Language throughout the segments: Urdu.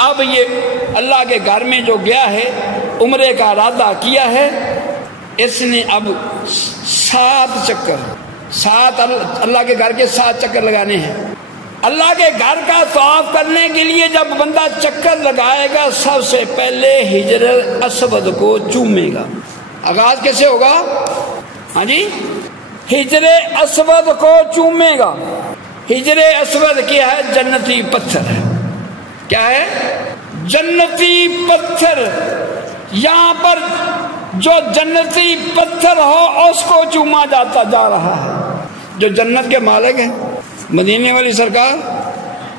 اب یہ اللہ کے گھر میں جو گیا ہے، عمرے کا ارادہ کیا ہے، اس نے اب 7 چکر اللہ کے گھر کے 7 چکر لگانے ہیں۔ اللہ کے گھر کا طواف کرنے کے لیے جب بندہ چکر لگائے گا، سب سے پہلے حجر اسود کو چومے گا۔ آغاز کیسے ہوگا؟ ہاں جی، حجر اسود کو چومے گا۔ حجر اسود کیا ہے؟ جنتی پتھر ہے۔ کیا ہے؟ جنتی پتھر۔ یہاں پر جو جنتی پتھر ہو اس کو چوما جاتا جا رہا ہے۔ جو جنت کے مالک ہیں، مدینے والی سرکار،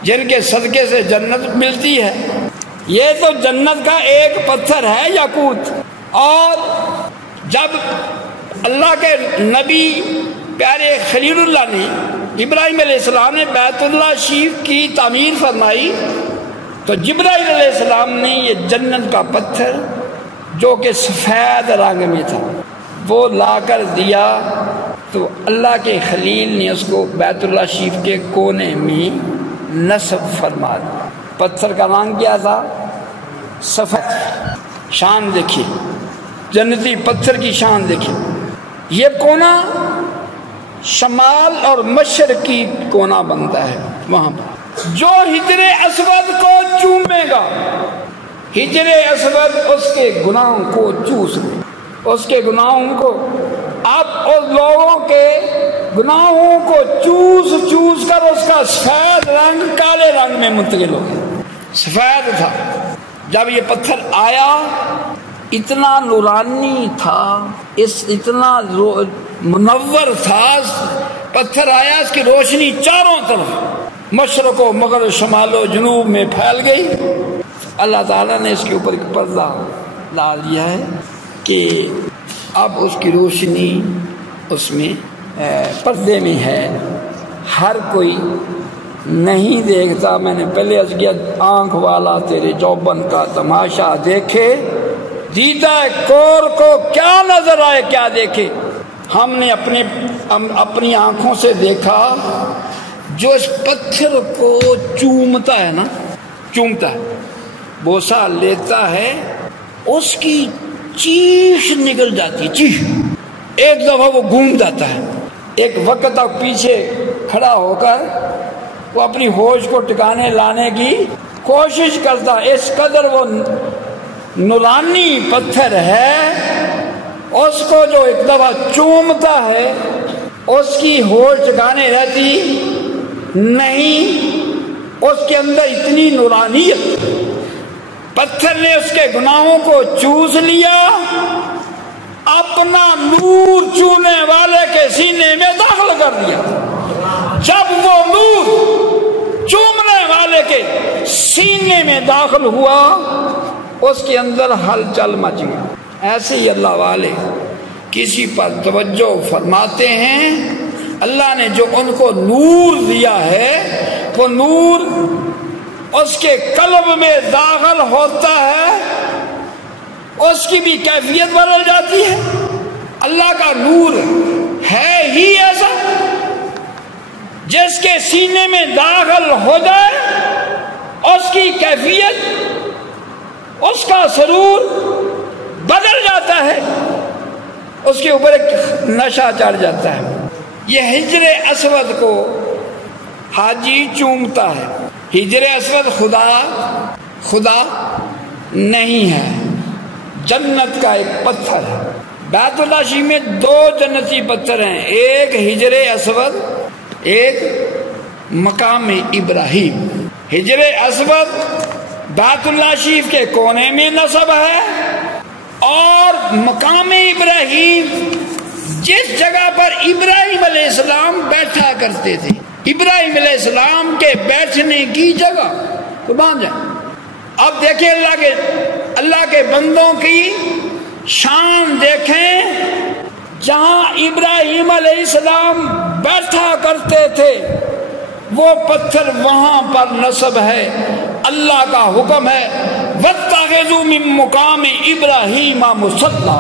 جن کے صدقے سے جنت ملتی ہے، یہ تو جنت کا ایک پتھر ہے، یاقوت۔ اور جب اللہ کے نبی پیارے خلیل اللہ نے، ابراہیم علیہ السلام نے بیت اللہ شریف کی تعمیر فرمائی، تو جبرائیل علیہ السلام نے یہ جنت کا پتھر جو کہ سفید رنگ میں تھا وہ لا کر دیا، تو اللہ کے خلیل نے اس کو بیت اللہ شریف کے کونے میں نصب فرما دیا۔ پتھر کا رنگ کیا تھا؟ سفید۔ شان دیکھیے، جنتی پتھر کی شان دیکھیے۔ یہ کونا شمال اور مشرقی کونا بنتا ہے وہاں پر۔ جو حجر اسود کو چومے گا، حجر اسود اس کے گناہوں کو چوس لے، اس کے گناہوں کو، اب اس لوگوں کے گناہوں کو چوس کر اس کا سفید رنگ کالے رنگ میں منتقل ہو گیا۔ سفید تھا۔ جب یہ پتھر آیا، اتنا نورانی تھا، اتنا منور تھا، پتھر آیا، اس کی روشنی چاروں طرف مشرق و مغرب، شمال و جنوب میں پھیل گئی۔ اللہ تعالیٰ نے اس کے اوپر ایک پردہ ڈال دیا ہے کہ اب اس کی روشنی اس میں پردے میں ہے، ہر کوئی نہیں دیکھتا۔ میں نے پہلے عرض کیا، آنکھ والا تیرے جوبن کا تماشا دیکھے، دیدہ کور کو کیا نظر آئے کیا دیکھے۔ ہم نے اپنی آنکھوں سے دیکھا، جو اس پتھر کو چومتا ہے نا، چومتا ہے، بوسہ لیتا ہے، اس کی چیخ نکل جاتی، چیخ ایک دفعہ وہ گھوم جاتا ہے۔ ایک وقت تک پیچھے کھڑا ہو کر وہ اپنی ہوش کو ٹکانے لانے کی کوشش کرتا، اس قدر وہ نورانی پتھر ہے، اس کو جو ایک دفعہ چومتا ہے اس کی ہوش ٹکانے رہتی نہیں، اس کے اندر اتنی نورانیت، پتھر نے اس کے گناہوں کو چوس لیا، اپنا نور چونے والے کے سینے میں داخل کر دیا۔ جب وہ نور چومنے والے کے سینے میں داخل ہوا، اس کے اندر ہلچل مچ گئی۔ ایسے ہی اللہ والے کسی پر توجہ فرماتے ہیں، اللہ نے جو ان کو نور دیا ہے، وہ نور اس کے قلب میں داخل ہوتا ہے، اس کی بھی کیفیت بدل جاتی ہے۔ اللہ کا نور ہے ہی ایسا، جس کے سینے میں داخل ہو جائے اس کی کیفیت، اس کا سرور بدل جاتا ہے، اس کے اوپر ایک نشہ چڑھ جاتا ہے۔ یہ حجر اسود کو حاجی چومتا ہے۔ حجر اسود خدا نہیں ہے، جنت کا ایک پتھر ہے۔ بیت اللہ شریف میں 2 جنتی پتھر ہیں، ایک حجر اسود، ایک مقام ابراہیم۔ حجر اسود بیت اللہ شریف کے کونے میں نصب ہے، اور مقام ابراہیم جس جگہ پر ابراہیم علیہ السلام بیٹھا کرتے تھے، ابراہیم علیہ السلام کے بیٹھنے کی جگہ تو مان جائیں۔ اب دیکھیں اللہ کے بندوں کی شان دیکھیں، جہاں ابراہیم علیہ السلام بیٹھا کرتے تھے وہ پتھر وہاں پر نصب ہے۔ اللہ کا حکم ہے، وَاتَّخِذُوا مِن مُقَامِ إِبْرَاهِيمَ مُصَلًّى،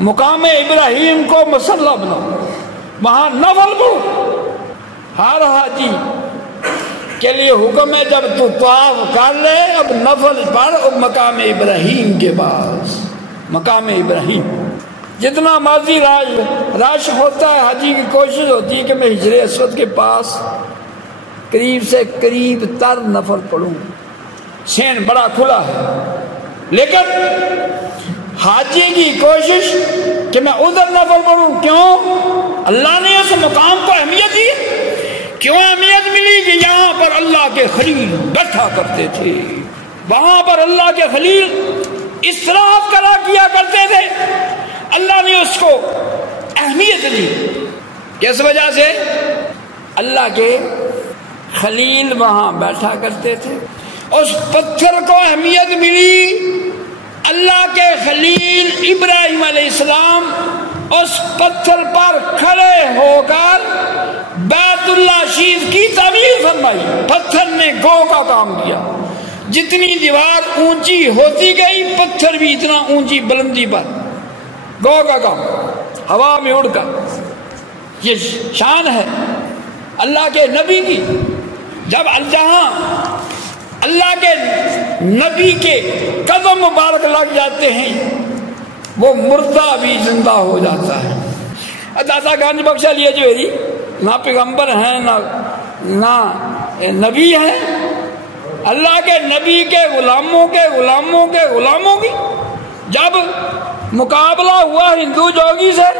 مقام ابراہیم کو مصلی بناؤ، وہاں نفل پڑھو۔ ہر حاجی کے لیے حکم ہے جب تو طواف کر لے اب نفل پڑھ اب مقام ابراہیم کے پاس، مقام ابراہیم جتنا مرضی رش ہوتا ہے حاجی کی کوشش ہوتی ہے کہ میں حجر اسود کے پاس قریب سے قریب تر نفل پڑھوں، سین بڑا کھلا ہے، لیکن حاجی کی کوشش کہ میں ادھر نفل پڑھوں، کیوں؟ اللہ نے اس مقام کو اہمیت دی، کیوں اہمیت ملی کہ یہاں پر اللہ کے خلیل بیٹھا کرتے تھے، وہاں پر اللہ کے خلیل استراحت کرا کیا کرتے تھے، اللہ نے اس کو اہمیت دی، کس وجہ سے؟ اللہ کے خلیل وہاں بیٹھا کرتے تھے، اس پتھر کو اہمیت ملی، اللہ کے خلیل ابراہیم علیہ السلام اس پتھر پر کھڑے ہو کر بیت اللہ شریف کی تعمیر فرمائی، پتھر نے گو کا کام کیا، جتنی دیوار اونچی ہوتی گئی پتھر بھی اتنا اونچی بلندی پر، گو کا کام ہوا میں اڑ کر، یہ شان ہے اللہ کے نبی کی، جب جہاں اللہ کے نبی کے قدم مبارک لگ جاتے ہیں وہ مردہ بھی زندہ ہو جاتا ہے۔ دادا گنج بخش علی جوہری نہ پیغمبر ہیں نہ نبی ہیں، اللہ کے نبی کے غلاموں کے غلاموں کے غلاموں کی جب مقابلہ ہوا ہندو جوگی سے،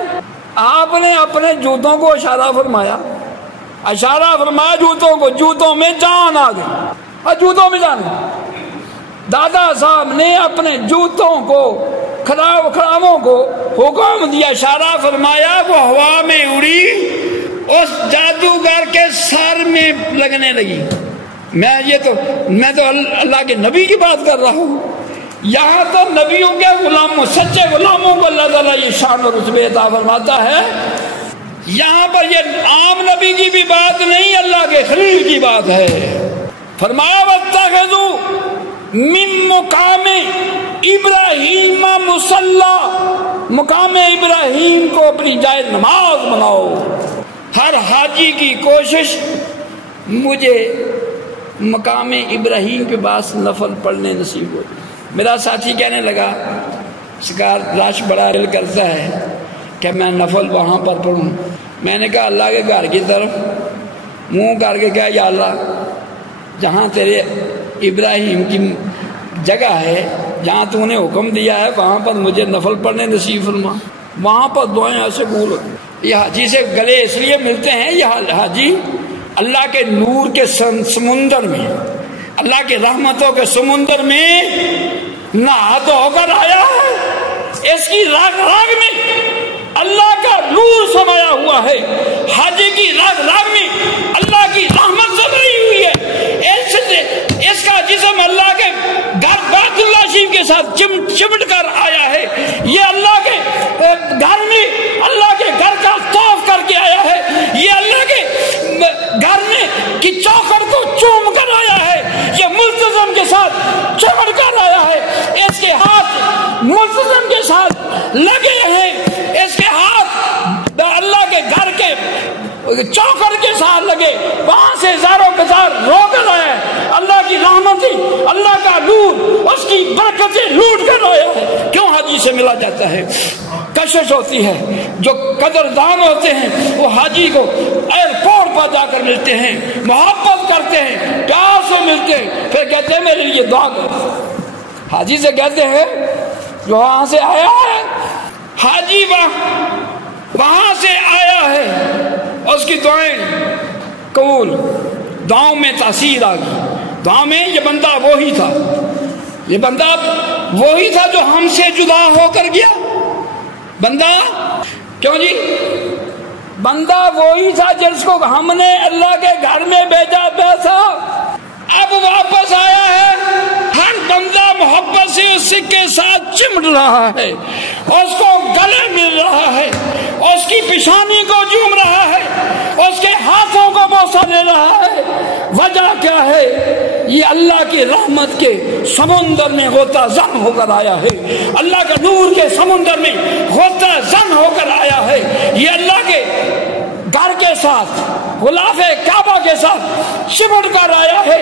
آپ نے اپنے جوتوں کو اشارہ فرمایا جوتوں کو، جوتوں میں جان آ گئی اور جوتوں میں جان گئی، دادا صاحب نے اپنے جوتوں کو کھڑاووں کو حکم دیا، اشارہ فرمایا، وہ ہوا میں اڑی، اس جادوگر کے سر میں لگنے لگی۔ میں تو اللہ کے نبی کی بات کر رہا ہوں، یہاں تو نبیوں کے غلاموں، سچے غلاموں کو اللہ تعالیٰ یہ شان اور رتبے عطا فرماتا ہے، یہاں پر یہ عام نبی کی بھی بات نہیں، اللہ کے خلیل کی بات ہے۔ فرمایا وَاتَّخِذُوا مِن مقام ابراہیم مصلی، مقام ابراہیم کو اپنی جائے نماز بناؤ۔ ہر حاجی کی کوشش مجھے مقام ابراہیم کے پاس نفل پڑھنے نصیب ہو۔ میرا ساتھی کہنے لگا سکار رش بڑا دل کرتا ہے کہ میں نفل وہاں پر پڑھوں، میں نے کہا اللہ کے گھر کی طرف منہ کر کے کہا یا اللہ جہاں تیرے ابراہیم کی جگہ ہے، جہاں تو نے حکم دیا ہے وہاں پر مجھے نفل پڑھنے نصیب فرما، وہاں پر دعائیں ایسے قبول ہوتی ہیں۔ یہ حاجی سے گلے اس لیے ملتے ہیں، یہ حاجی اللہ کے نور کے سمندر میں، اللہ کے رحمتوں کے سمندر میں نہا دھو کر آیا ہے، اس کی راگ راگ میں اللہ کا نور سمایا ہوا ہے، حاجی کی راگ راگ میں اللہ کی رحمت سمائی ہوئی ہے، اس کا جسم اللہ کے گھر بیت اللہ شریف کے ساتھ چمٹ کر آیا ہے، یہ اللہ کے گھر میں اللہ کے گھر کا طواف کر کے آیا ہے، یہ اللہ کے گھر میں کی چوکھٹ کو چوم کر آیا ہے، یہ ملتزم کے ساتھ چمٹ کر آیا ہے، اس کے ہاتھ ملتزم کے ساتھ لگے ہیں، اس کے ہاتھ اللہ کے گھر کے چوکر کے ساتھ لگے، وہاں سے زاروں قطار رو کر آیا ہے، اللہ کی رحمتیں، اللہ کا نور، اس کی برکتیں لوٹ کر آیا ہے۔ کیوں حاجی سے ملا جاتا ہے؟ کشش ہوتی ہے، جو قدردان ہوتے ہیں وہ حاجی کو ایئرپورٹ پر جا کر ملتے ہیں، محبت کرتے ہیں، پیار سے ملتے ہیں، پھر کہتے ہیں میرے لیے دعا کر۔ حاجی سے کہتے ہیں جو وہاں سے آیا ہے، حاجی وہاں سے آیا ہے، اس کی دعائیں قبول، دعاؤں میں تاثیر آ گئی، دعا میں یہ بندہ وہی تھا، یہ بندہ وہی تھا جو ہم سے جدا ہو کر گیا، بندہ کیوں جی؟ بندہ وہی تھا جس کو ہم نے اللہ کے گھر میں بھیجا تھا، اب واپس آیا ہے، ہر بندہ محبت سے اس کے ساتھ چمٹ رہا ہے، اس کو گلے مل رہا ہے، اس کی پیشانی کو چوم رہا ہے، اس کے ہاتھوں کو بوسہ دے رہا ہے۔ وجہ کیا ہے؟ یہ اللہ کی رحمت کے سمندر میں غوطہ زن ہو کر آیا ہے، اللہ کے نور کے سمندر میں غوطہ زن ہو کر آیا ہے، یہ اللہ کے گھر کے ساتھ غلاف کعبہ کے ساتھ چمٹ کر آیا ہے،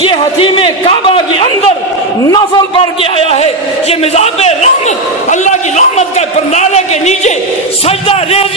یہ حتیم کعبہ کے اندر نفل پڑھ کے آیا ہے، یہ مذہب رحمت اللہ کی رحمت کا پردانے کے نیچے سجدہ ریز